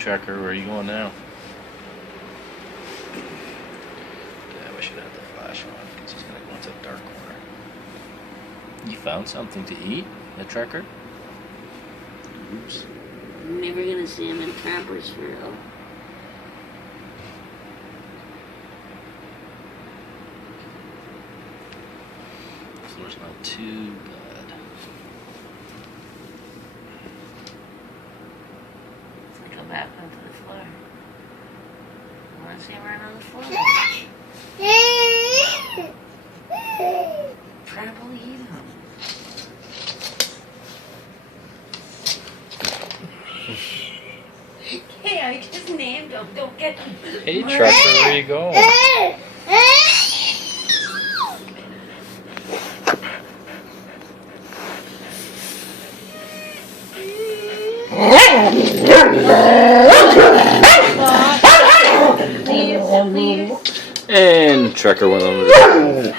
Trekker. Where are you going now? Yeah, we should have the flash on because he's going to go into the dark corner. You found something to eat, a Trekker? Oops. I'm never going to see him in Trappersville. Floor's not too bad. Go back onto the floor. I want to see him right on the floor. Probably eat him. Hey, I just named him. Don't get him. Hey, Trekker, where are you going? Please, please. And Trekker went over there.